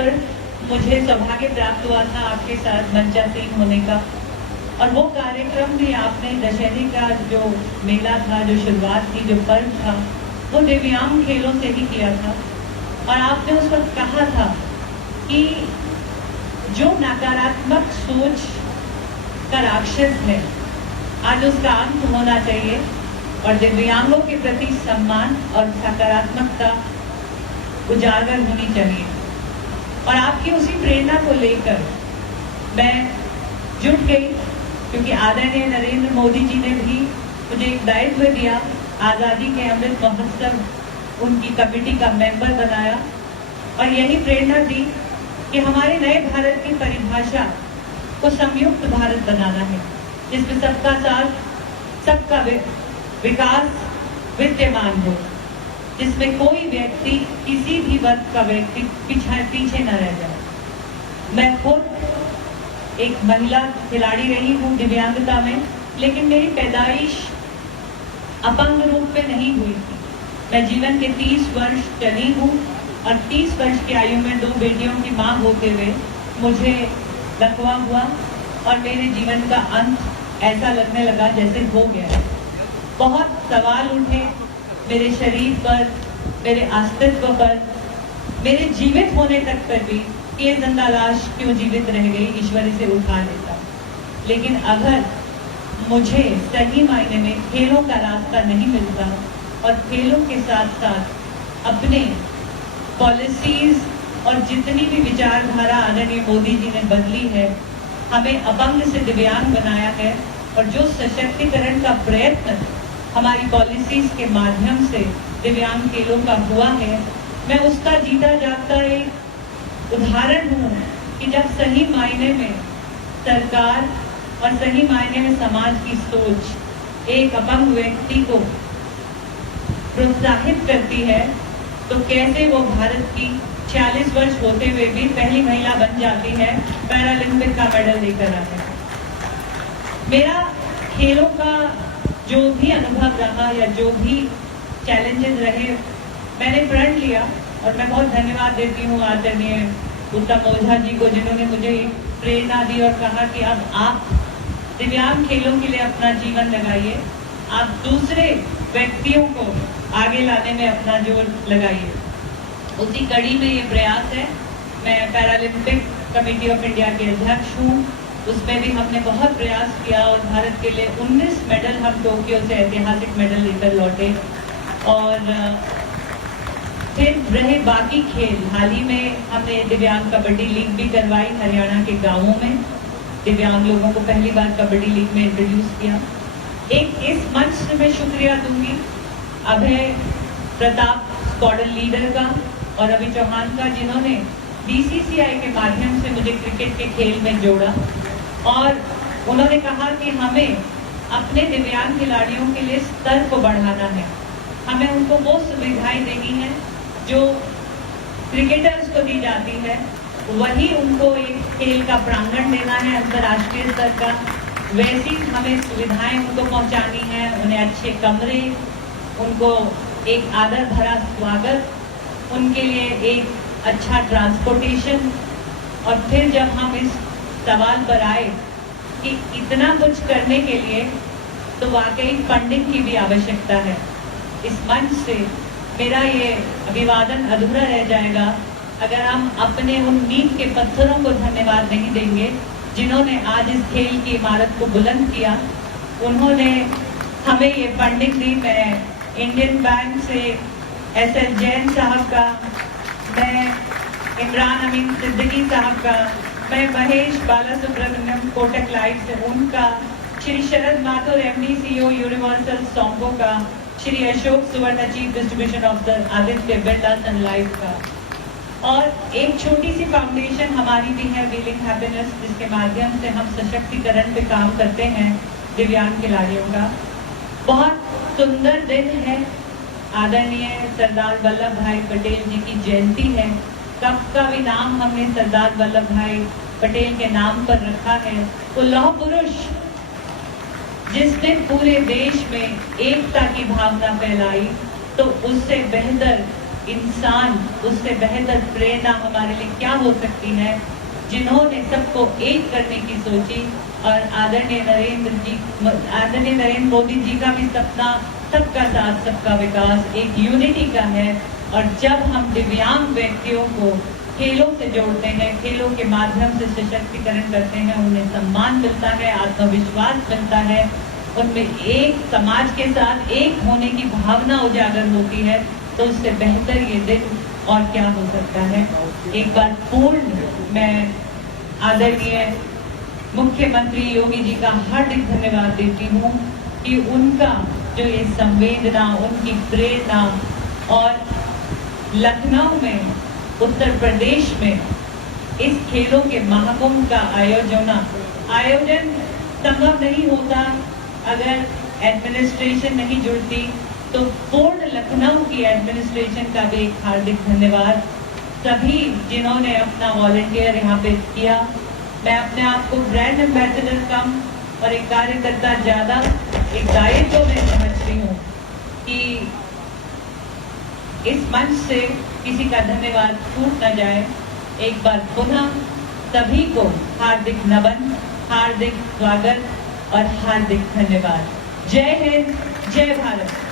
पर मुझे सौभाग्य प्राप्त हुआ था आपके साथ मंचासीन होने का। और वो कार्यक्रम भी आपने दशहरे का जो मेला था, जो शुरुआत थी, जो पर्व था, वो दिव्यांग खेलों से ही किया था। और आपने उस वक्त कहा था कि जो नकारात्मक सोच का राक्षस है, आज उसका अंत होना चाहिए और दिव्यांगों के प्रति सम्मान और सकारात्मकता उजागर होनी चाहिए। और आपकी उसी प्रेरणा को लेकर मैं जुट गई, क्योंकि आदरणीय नरेंद्र मोदी जी ने भी मुझे एक दायित्व दिया, आज़ादी के अमृत महोत्सव उनकी कमेटी का मेंबर बनाया और यही प्रेरणा दी कि हमारे नए भारत की परिभाषा को संयुक्त भारत बनाना है, जिसमें सबका साथ, सबका विकास विद्यमान हो, जिसमें कोई व्यक्ति, किसी भी वर्ग का व्यक्ति पीछे न रह जाए। मैं खुद एक महिला खिलाड़ी रही हूँ दिव्यांगता में, लेकिन मेरी पैदाइश अपंग रूप में नहीं हुई थी। मैं जीवन के 30 वर्ष चली हूँ और 30 वर्ष की आयु में 2 बेटियों की माँ होते हुए मुझे लकवा हुआ और मेरे जीवन का अंत ऐसा लगने लगा जैसे हो गया। बहुत सवाल उठे मेरे शरीर पर, मेरे अस्तित्व पर, मेरे जीवित होने तक पर भी कि ये जिंदा लाश क्यों जीवित रह गई, ईश्वर इसे उठा लेता। लेकिन अगर मुझे सही मायने में खेलों का रास्ता नहीं मिलता और खेलों के साथ साथ अपने पॉलिसीज और जितनी भी विचारधारा आदरणीय मोदी जी ने बदली है, हमें अपंग से दिव्यांग बनाया है और जो सशक्तिकरण का प्रयत्न हमारी पॉलिसीज के माध्यम से दिव्यांग खेलों का हुआ है, मैं उसका जीता जागता एक उदाहरण हूँ कि जब सही मायने में सरकार और सही मायने में समाज की सोच एक अपंग व्यक्ति को प्रोत्साहित करती है, तो कैसे वो भारत की 46 वर्ष होते हुए भी पहली महिला बन जाती है, पैरालंपिक का मेडल लेकर आती है। मेरा खेलों का जो भी अनुभव रहा या जो भी चैलेंजेस रहे, मैंने प्रण लिया और मैं बहुत धन्यवाद देती हूँ आदरणीय उत्तम ओझा जी को, जिन्होंने मुझे प्रेरणा दी और कहा कि अब आप दिव्यांग खेलों के लिए अपना जीवन लगाइए, आप दूसरे व्यक्तियों को आगे लाने में अपना जोर लगाइए। उसी कड़ी में ये प्रयास है। मैं पैरालंपिक कमेटी ऑफ इंडिया के अध्यक्ष हूँ, उसमें भी हमने बहुत प्रयास किया और भारत के लिए 19 मेडल हम टोक्यो से ऐतिहासिक मेडल लेकर लौटे। और फिर रहे बाकी खेल, हाल ही में हमने दिव्यांग कबड्डी लीग भी करवाई हरियाणा के गांवों में। दिव्यांग लोगों को पहली बार कबड्डी लीग में इंट्रोड्यूस किया। एक इस मंच से मैं शुक्रिया दूंगी अभय प्रताप स्क्वाड्रन लीडर का और रवि चौहान का, जिन्होंने बीसीसीआई के माध्यम से मुझे क्रिकेट के खेल में जोड़ा और उन्होंने कहा कि हमें अपने दिव्यांग खिलाड़ियों के लिए स्तर को बढ़ाना है, हमें उनको वो सुविधाएं देनी है जो क्रिकेटर्स को दी जाती है, वही उनको एक खेल का प्रांगण देना है अंतर्राष्ट्रीय स्तर का, वैसी हमें सुविधाएं उनको पहुंचानी है, उन्हें अच्छे कमरे, उनको एक आदर भरा स्वागत, उनके लिए एक अच्छा ट्रांसपोर्टेशन। और फिर जब हम इस सवाल पर आए कि इतना कुछ करने के लिए तो वाकई फंडिंग की भी आवश्यकता है, इस मंच से मेरा ये अभिवादन अधूरा रह जाएगा अगर हम अपने उन नींव के पत्थरों को धन्यवाद नहीं देंगे जिन्होंने आज इस खेल की इमारत को बुलंद किया। उन्होंने हमें ये फंडिंग दी। मैं इंडियन बैंक से एस.एल. जैन साहब का, मैं इमरान अमीन सिद्दीकी साहब का, मैं महेश बालासुब्रमण्यम कोटक लाइफ से उनका, Shri Sharad Mathur MD CEO universal Sompo का, Shri Ashok Suvarna chief distribution officer Aditya Birla sun life का, और एक छोटी सी फाउंडेशन हमारी भी है व्हीलिंग हैप्पीनेस, जिसके माध्यम से हम सशक्तिकरण पे काम करते हैं दिव्यांग खिलाड़ियों का। बहुत सुंदर दिन है, आदरणीय सरदार वल्लभ भाई पटेल जी की जयंती है। कब का भी नाम हमने सरदार वल्लभ भाई पटेल के नाम पर रखा है। वो लौह पुरुष जिसने पूरे देश में एकता की भावना फैलाई, तो उससे बेहतर इंसान, उससे बेहतर प्रेरणा हमारे लिए क्या हो सकती है, जिन्होंने सबको एक करने की सोची। और आदरणीय नरेंद्र मोदी जी का भी सपना सबका साथ सबका विकास, एक यूनिटी का है। और जब हम दिव्यांग व्यक्तियों को खेलों से जोड़ते हैं, खेलों के माध्यम से सशक्तिकरण करते हैं, उन्हें सम्मान मिलता है, आत्मविश्वास मिलता है, उनमें एक समाज के साथ एक होने की भावना उजागर होती है, तो उससे बेहतर ये दिन और क्या हो सकता है। एक बार पूर्ण मैं आदरणीय मुख्यमंत्री योगी जी का हार्दिक धन्यवाद देती हूँ कि उनका जो ये संवेदना, उनकी प्रेरणा, और लखनऊ में, उत्तर प्रदेश में इस खेलों के महाकुंभ का आयोजन संभव नहीं होता अगर एडमिनिस्ट्रेशन नहीं जुड़ती। तो पूर्ण लखनऊ की एडमिनिस्ट्रेशन का भी एक हार्दिक धन्यवाद, सभी जिन्होंने अपना वॉलंटियर यहाँ पे किया। मैं अपने आप को ब्रांड एम्बेसडर कम और एक कार्यकर्ता ज्यादा, एक दायित्व में समझती हूँ कि इस मंच से किसी का धन्यवाद छूट न जाए। एक बार पुनः सभी को हार्दिक नमन, हार्दिक स्वागत और हार्दिक धन्यवाद। जय हिंद, जय भारत।